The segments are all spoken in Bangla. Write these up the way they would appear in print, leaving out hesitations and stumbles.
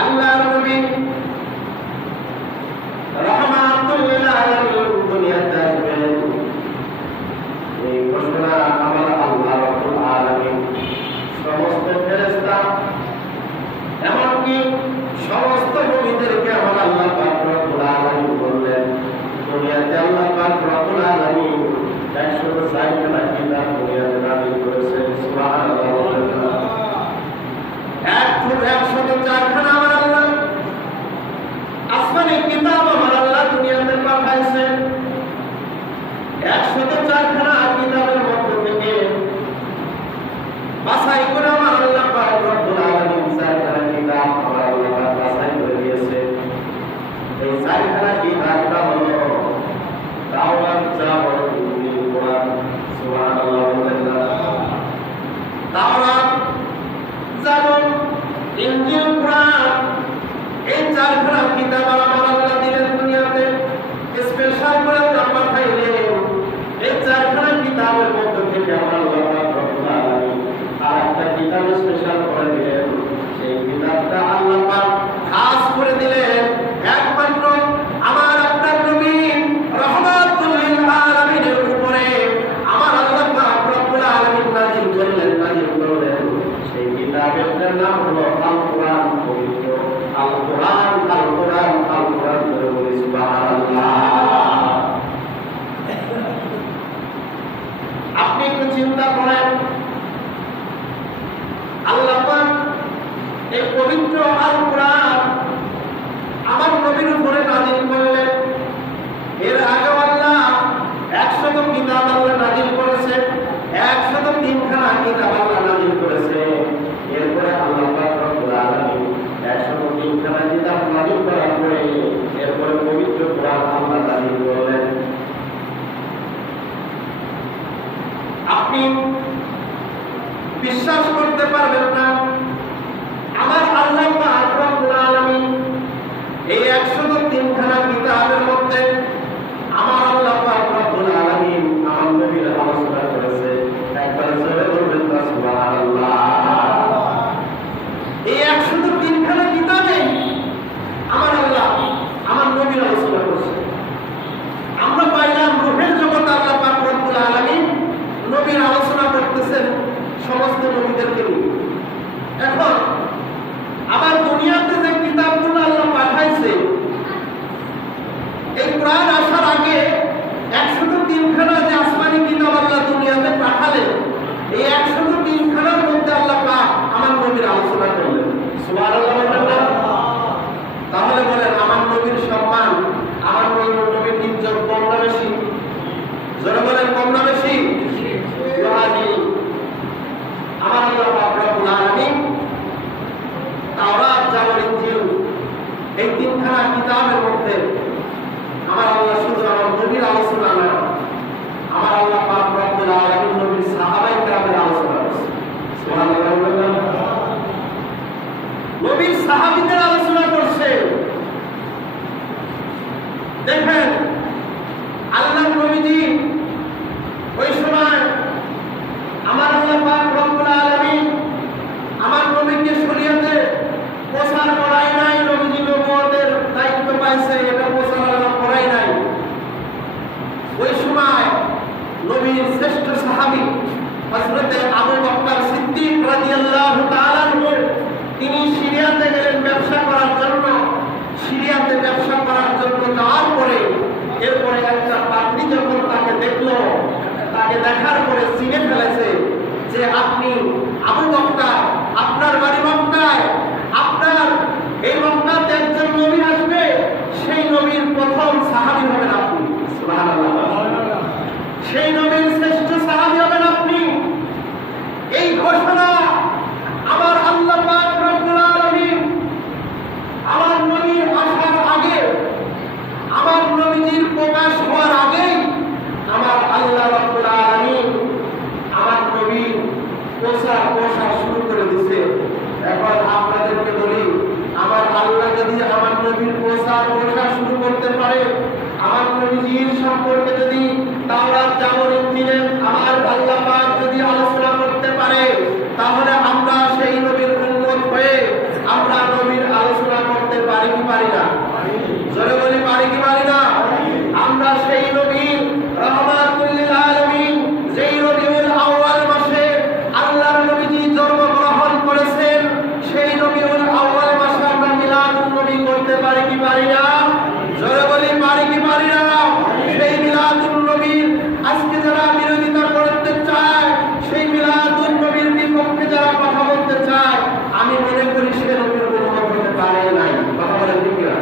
আল্লাহর নবী রাহমাতুল লিল আলামিন দুনিয়াতে আসবেন, এই ঘোষণা আমার আল্লাহ রাব্বুল আলামিন সমস্ত ফেরেশতা এমনকি সমস্ত নবীদেরকে আমার আল্লাহ পাক রব্বুল আলামিন বললেন, দুনিয়াতে আল্লাহ পাক রব্বুল আলামিন 160টা কিতাব দুনিয়াতে নাযিল করেছেন। সুবহানাল্লাহ। 104খানা আমার আল্লাহ আসমানি কিতাব আমার আল্লাহ দুনিয়াতে পাঠাইছেন। 104খানা কিতাবের মধ্য থেকে বাছাই করে আমার আল্লাহ পাক রব্বুল আলামিন 4খানা কিতাব আমার আল্লাহ পাক বাছাই করে দিয়েছে। এই 4খানা কিতাবটা হলো তাওরাত, জাবর, ইনজিল, কোরআন। সুবহানাল্লাহ। তাওরাত, জাবর, ইনজিল, কোরআন, এই 4খানা কিতাব আমার আল্লাহ দিলেন দুনিয়াতে, স্পেশাল করে আল্লাহ পাঠাইলেন। এই 4খানা কিতাবের মধ্য থেকে আমার আল্লাহ পাক রব্বুল আলামিন আরেকটা কিতাব স্পেশাল করে দিলেন। সেই কিতাবটা আল্লাহ পাক খাস করে দিলেন একমাত্র আমার আপনার নবী রাহমাতুল লিল আলামিনের উপরে আমার আল্লাহ পাক রব্বুল আলামিন নাযিল করলেন। সেই কিতাবের নাম হলো আল কোরআন। পবিত্র আল কোরআন, আল কোরআন, আল কোরআন করে বলি সুবহানাল্লাহ। আপনি একটু চিন্তা করেন, আল্লাহ পাক এই পবিত্র আল কোরআন আমার নবীর উপরে নাযিল করলেন। এর আগে আল্লাহ 100 কিতাব আল্লাহ নাযিল করেছে, 103খানা কিতাব আল্লাহ নাযিল করেছে। এরপরে আল্লাহ পাক রব্বুল আলামিন 103খানা কিতাব নাযিল করার পরে এরপরে পবিত্র কোরআন আল্লাহ নাযিল করলেন। আপনি বিশ্বাস করতে পারবেন না, আমার আল্লাহ পাক রব্বুল আলামিন এই 103খানা কিতাবের মধ্যে আমার আল্লাহ পাক রব্বুল আলামিন আমার নবীর আলোচনা করেছে। একবার জোরে বলবেন না সুবহানাল্লাহ। এই 103খানা কিতাবে আমার আল্লাহ আমার নবীর আলোচনা করেছে। আমরা পাইলাম রূহের জগতে আল্লাহ পাক রব্বুল আলামিন নবীর আলোচনা করতেছেন সমস্ত নবীদেরকে নিয়ে। এখন আবার দুনিয়াতে যে কিতাবগুলো আল্লাহ পাঠাইছে, এই কোরআন আসার আগে 103খানা যে আসমানি কিতাব আল্লাহ দুনিয়াতে পাঠালেন, এই 103খানার মধ্যে আল্লাহ পাক আমার নবীর আলোচনা করলেন। সুবহানাল্লাহ। তাহলে বলেন আমার নবীর সম্মান, আমার নবীর ইজ্জত কম না বেশি? জোরে বলেন কম না বেশি? আমার আল্লাহ পাক রব্বুল আলামিন তাওরাত, জাবর, ইনজিল এই 3খানা কিতাবের মধ্যে আমার আল্লাহ শুধু আমার নবীর আলোচনা না, আমার আল্লাহ পাক রব্বুল আলামিন নবীর সাহাবায়ে কেরামের আলোচনা করেছে। সুবহানাল্লাহ। নবীর সাহাবীদের আলোচনা করছে। দেখেন আল্লাহর নবীজি ওই সময় আমার আল্লাহ পাক রব্বুল আলামিন আমার নবীকে শরীয়তে প্রচার করাই নাই। নবীজি নবুয়তের দায়িত্ব পাইছে, এটা প্রচার করাই নাই। ওই সময় নবীর শ্রেষ্ঠ সাহাবী হযরতে আবু বকর সিদ্দিক রাদিয়াল্লাহু তাআলা আনহু তিনি সিরিয়াতে গেলেন ব্যবসা করার জন্য। সিরিয়াতে ব্যবসা করার জন্য যাওয়ার পরে এরপরে একটা পাগড়ি যখন তাকে দেখলো, তাকে দেখার পরে চিনে ফেলেছে যে আপনি আবু বকর, আপনার বাড়ি মক্কায়, আপনার এই মক্কাতে একজন নবী আসবে, সেই নবীর প্রথম সাহাবী হবেন আপনি। সুবহানাল্লাহ। সেই নবীর শ্রেষ্ঠ সাহাবী হবেন আপনি। এই ঘোষণা আমার আল্লাহ পাক রব্বুল আলামিন আমার নবীর আসার আগে, আমার নবীজির প্রকাশ হওয়ার আগেই আমার আল্লাহ রাব্বুল আলামিন আমার নবীর প্রচার শুরু করে দিয়েছে। এখন পারি কি পারি না? জোরে বলি পারি কি পারি না? সেই মিলাদুন নবীর আজকে যারা বিরোধিতা করতে চায়, সেই মিলাদুন নবীর বিপক্ষে যারা কথা বলতে চায়, আমি মনে করি সে নবীর উম্মত হতে পারে নাই। কথা বলেন ঠিক না?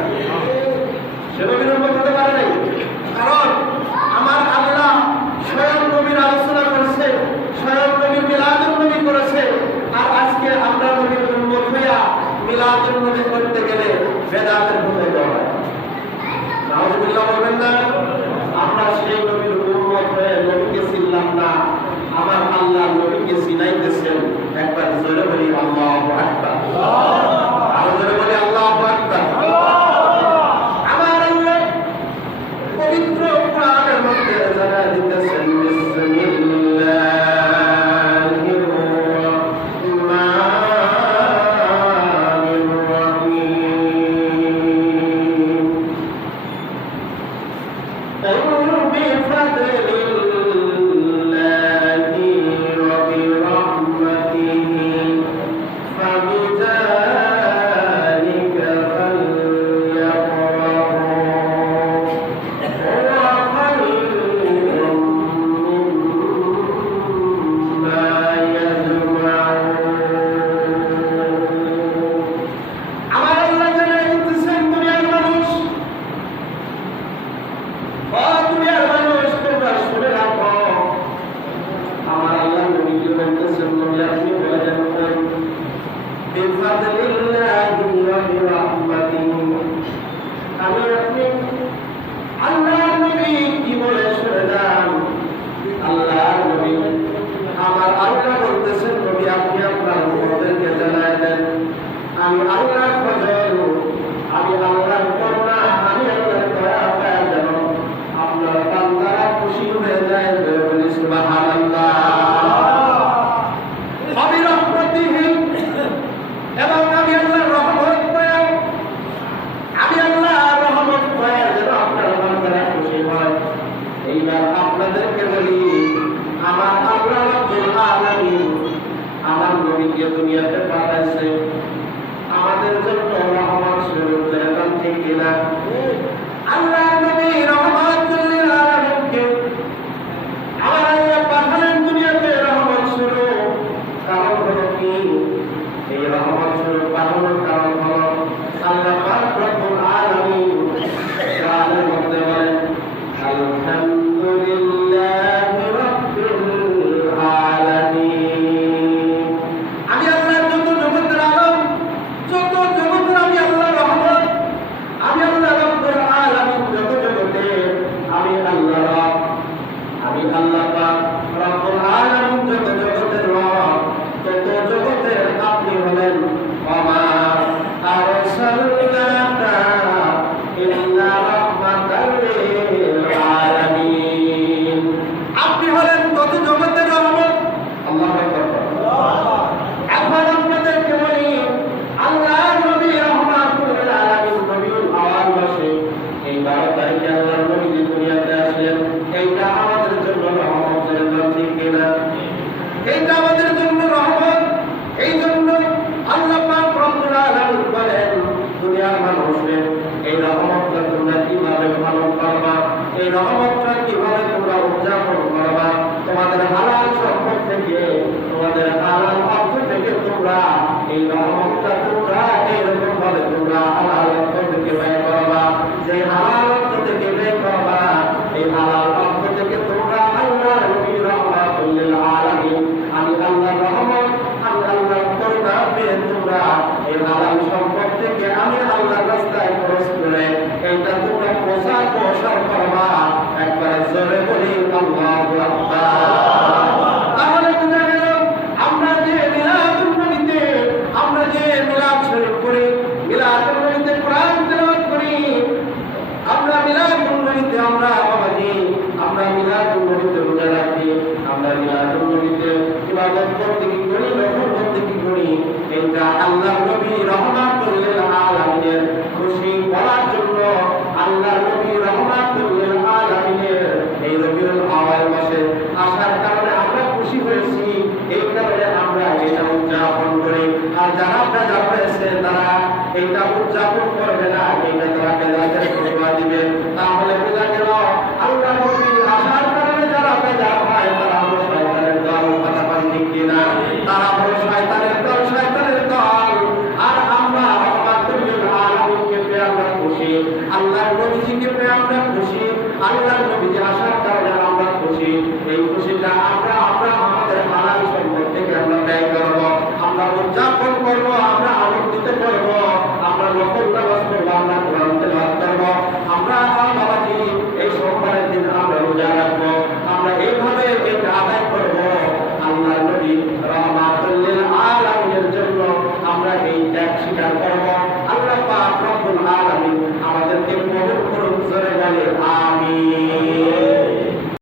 সে নবীর উম্মত হতে পারে নাই, কারণ আমার আল্লাহ স্বয়ং নবীর আলোচনা করেছে, স্বয়ং নবীর মিলাদুন নবী করেছে। আর আজকে আমরা নবীর উম্মত হইয়া মিলাদুন নবী করতে গেলে বেদাতের মধ্যে যাওয়া। নাউজুবিল্লাহ বলবেন না? আমরা সেই নবীর উম্মত হয়ে নবীকে চিনলাম না, আমার আল্লাহ নবীকে চিনাইতেছেন। একবার জোরে বলি আল্লাহু আকবার। আরো জোরে বলি আল্লাহু আকবার। আমার আল্লাহ পবিত্র কোরআনের মধ্যে জানায় দিতেছেন, বিসমিল্লাহির রাহমানির রহিম। قل بفضل الله وبرحمته فبذلك فليفرحوا هو خير مما يجمعون। আমার আল্লাহ জানাই দিতেছেন, দুনিয়ার মানুষ, দুনিয়ার মানুষ তোমরা শুনে রাখো। আমার আল্লাহ নবীকে বলতেছেন, নবী আপনি বলে দেন, বিফাদলিল্লাহি ওয়া বিরহমাতিহি। আমি আপনি আল্লাহ নবী কি বলে শুনে যান। আল্লাহ নবী, আমার আল্লাহ বলতেছেন, নবী আপনি আপনার উম্মতদেরকে জানায় দেন, আমি আল্লাহর ফজল, আমি আল্লাহর করুণা, আমি আল্লাহর দয়া পায় যেন আপনার বান্দারা খুশি হয়ে যায়। বলি সুবহানাল্লাহ। অবিরহমতিহি, এবং আমি আল্লাহর রহমত পাই, আমি আল্লাহর রহমত পাই যেন আপনার বান্দারা খুশি হয়। এইবার আপনাদেরকে বলি, আমার আল্লাহ রাব্বুল আলামিন আমার নবীকে দুনিয়াতে পাঠাইছে আমাদের জন্য রহমত স্বরূপ। এরকম ঠিক কিনা? আল্লাহ নবী রহমাতুল লিল আলামিনকে আমার আল্লাহ পাঠালেন দুনিয়াতে রহমত স্বরূপ। কারণ হলো কি? এই রহমত স্বরূপ পাঠানোর কারণ হলো আল্লাহ পাক রব্বুল আলামিন কোরআনের মধ্যে বলেন, আলহামদুলিল্লাহি রাব্বিল আলামিন। আমি আল্লাহ যত জগতের আলম, যত জগতের আমি আল্লাহ রহমত, আমি আল্লাহ রাব্বুল আলামিন যত জগতের আমি আল্লাহ রব, আমি আল্লাহ পাক রব্বুল আলামিন যত জগতের রব, তত জগতের আপনি হলেন ওমা আরসালনাকা ইল্লা রাহমাতাল লিল আলামিন। আপনি হলেন তত জগতের রহমত। আল্লাহু আকবার। এখন আপনাদেরকে বলি, আল্লাহ নবী রহমাতুল লিল আলামিন নবীর আওয়াজ বসে এই 12 তারিখে আল্লাহ নবী দুনিয়াতে আসলেন। এইটা আমাদের জন্য রহমত। ঠিক কিনা? এইটা আমাদের জন্য রহমত। এই জন্য আল্লাহ পাক রব্বুল আলামিন বলেন, দুনিয়ার মানুষের এই রহমতটা তোমরা কিভাবে পালন করবা, এই রহমতটা কিভাবে তোমরা উদযাপন করবা। তোমাদের হালাল সম্পদ থেকে, তোমাদের হালাল অর্থ থেকে তোমরা এই রহমতটা তোমরা এইরকম ভাবে তোমরা হালাল অর্থ থেকে ব্যয় করবা। যে হালাল অর্থ থেকে ব্যয় করবা, এই হালাল অর্থ থেকে তোমরা আল্লাহ নবী রহমাতুল লিল আলামিন, আমি আল্লাহ রহমত, আমি আল্লাহ করুণা পেয়ে তোমরা এই হালাল সম্পদ থেকে আমি আল্লাহ রাস্তায় খরচ করে এইটা তোমরা প্রচার করবা। একবার জোরে বলি আল্লাহু আকবার। তাহলে বোঝা গেল, আমরা যে মিলাদুন নবীতে, আমরা যে মিলাদ শরীফ করি, মিলাদুন নবীতে কোরআন তেলাওয়াত করি, আমরা মিলাদুন নবীতে আমরা বাবাজি, আমরা মিলাদুন নবীতে রোজা রাখি, আমরা মিলাদুন নবীতে ইবাদত করতে কি করি, নফল করতে কি করি, এটা আল্লাহ নবী রহমাতুল লিল আলামিনের খুশি করার জন্য, আল্লাহ নবী রহমাতুল লিল আলামিনের এই রবিউল আউয়াল মাসে আসার কারণে আমরা খুশি হয়েছি। এই কারণে আমরা এটা উদযাপন করি। আর যারা পেয়েছে তারা এটা উদযাপন করবে না, এটা তারা বেদাতের ফতোয়া দিবে। তাহলে বোঝা গেল আল্লাহ নবী আসার কারণে যারা বেদাত হয় তারা হলো শয়তানের দল। কথা বলেন ঠিক কিনা? তারা হলো শয়তানের দল, শয়তানের দল। আর আমরা রহমাতুল আলামিনকে পেয়ে আমরা খুশি, আল্লাহর নবীজিকে পেয়ে আমরা খুশি, আল্লাহর নবীজি আসার কারণে আমরা খুশি। এই খুশিটা আমরা আমাদের হালাল সম্পদ থেকে আমরা ব্যয় করব, আমরা উদযাপন করব, আমরা আনন্দিত করব, আমরা নফল নামাজ পড়ব, আমরা কোরআন তেলাওয়াত করব, আমরা বাবাজি এই সোমবারের দিন আমরা রোজা রাখবো, আমরা এইভাবে এটা আদায় করব। আল্লাহর নবী রাহমাতুল লিল আলামিনের জন্য আমরা এই ত্যাগ স্বীকার করব। আল্লাহ পাক রব্বুল আলামিন আমাদেরকে